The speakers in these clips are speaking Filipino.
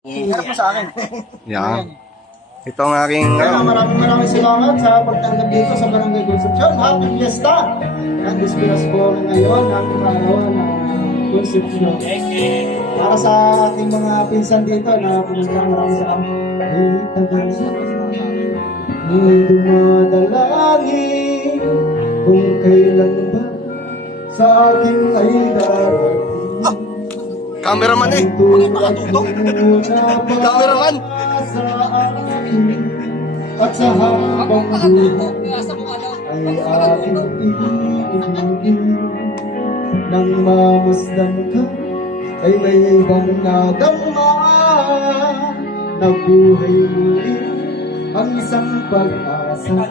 Hirap mo sa akin. Yan. Ito ang aking... Kaya maraming salamat sa pagtanggap dito sa Barangay Concepcion. Happy Fiesta! At discuss po ngayon ang araw ng Concepcion. Para sa ating mga pinsan dito na pumunta, maraming salamat. Ay, tagal may dumadalangin kung kailan ba sa akin ay darating. Cameraman eh! Cameraman! Sa akin at sa habang buhay ay aking ibigin. Nang mamasdan ka ay may ibang nadama. Nabuhay muli ang isang pag-asa.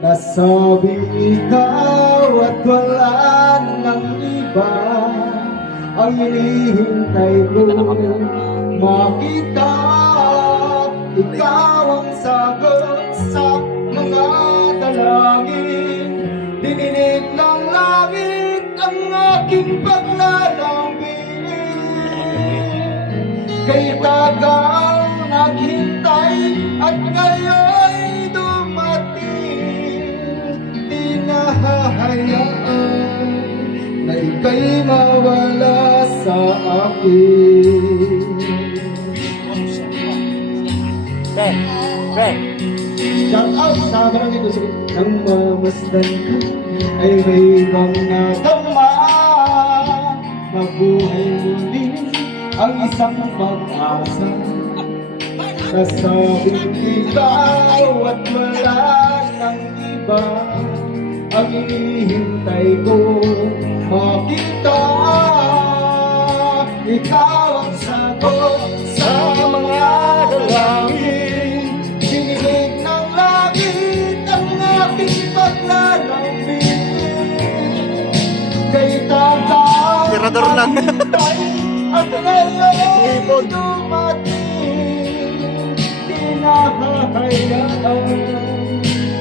Nasabing ikaw at wala nang iba ang hinihintay ko makita. Ikaw ang sagot sa mga dalangin. Dininig ng langit ang aking paglalambing. Kay tagal naghintay at ngayon dumating. Di nahahayaan na ika'y mawala sa akin. Shout out sa Barangay Concepcion. Nang mamasdan ka ay may ibang nadama. Mabuhay muli ang isang pag-asa. Nasabing ikaw at wala nang iba ang hinihintay ko makita. Ikaw ang sagot sa mga dalangin. Dinilig ng langit ang aking paglalambing. Kay tagal Tirador lang. naghintay at ngayon dumating. Di nahahayaan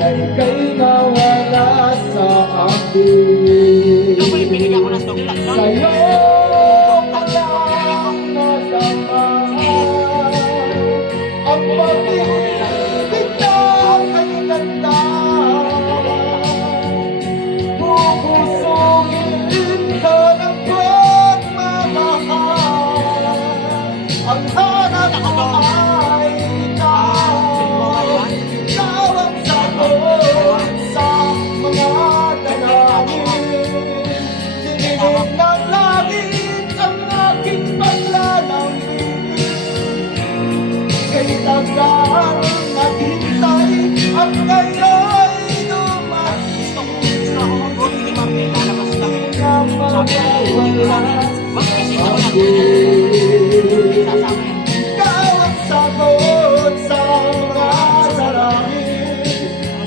na ika'y mawala sa akin. Sa'yo walang nadama ang pag-ibig na kay ganda. Bubusugin ka ng pagmamahal. Ang hanap ko ay ikaw. Ikaw ang sagot sa mga dalangin. Dinilig ng langit ang aking paglalambing. Kay tagal naghintay at ngayon'y dumating. Na mawawala sa akin. Ikaw ang sagot sa mga dalangin.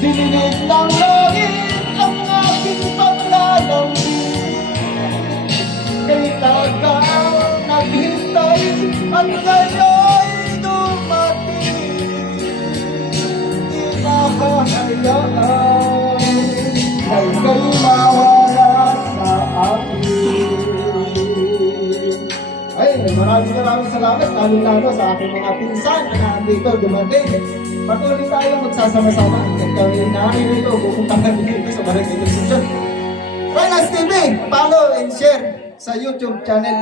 Dinilig ng langit ang aking paglalambing. Kay tagal naghintay at ngayon'y dumating. Di nahahayaan na ika'y mawala sa akin. Ay, maraming salamat, lalo-lalo sa aking mga pinsan na nandito dumating. Patuloy tayo magsasama-sama. At kami namin ito, pupunta kami dito sa Barangay Concepcion. Renas TV, follow and share sa YouTube channel.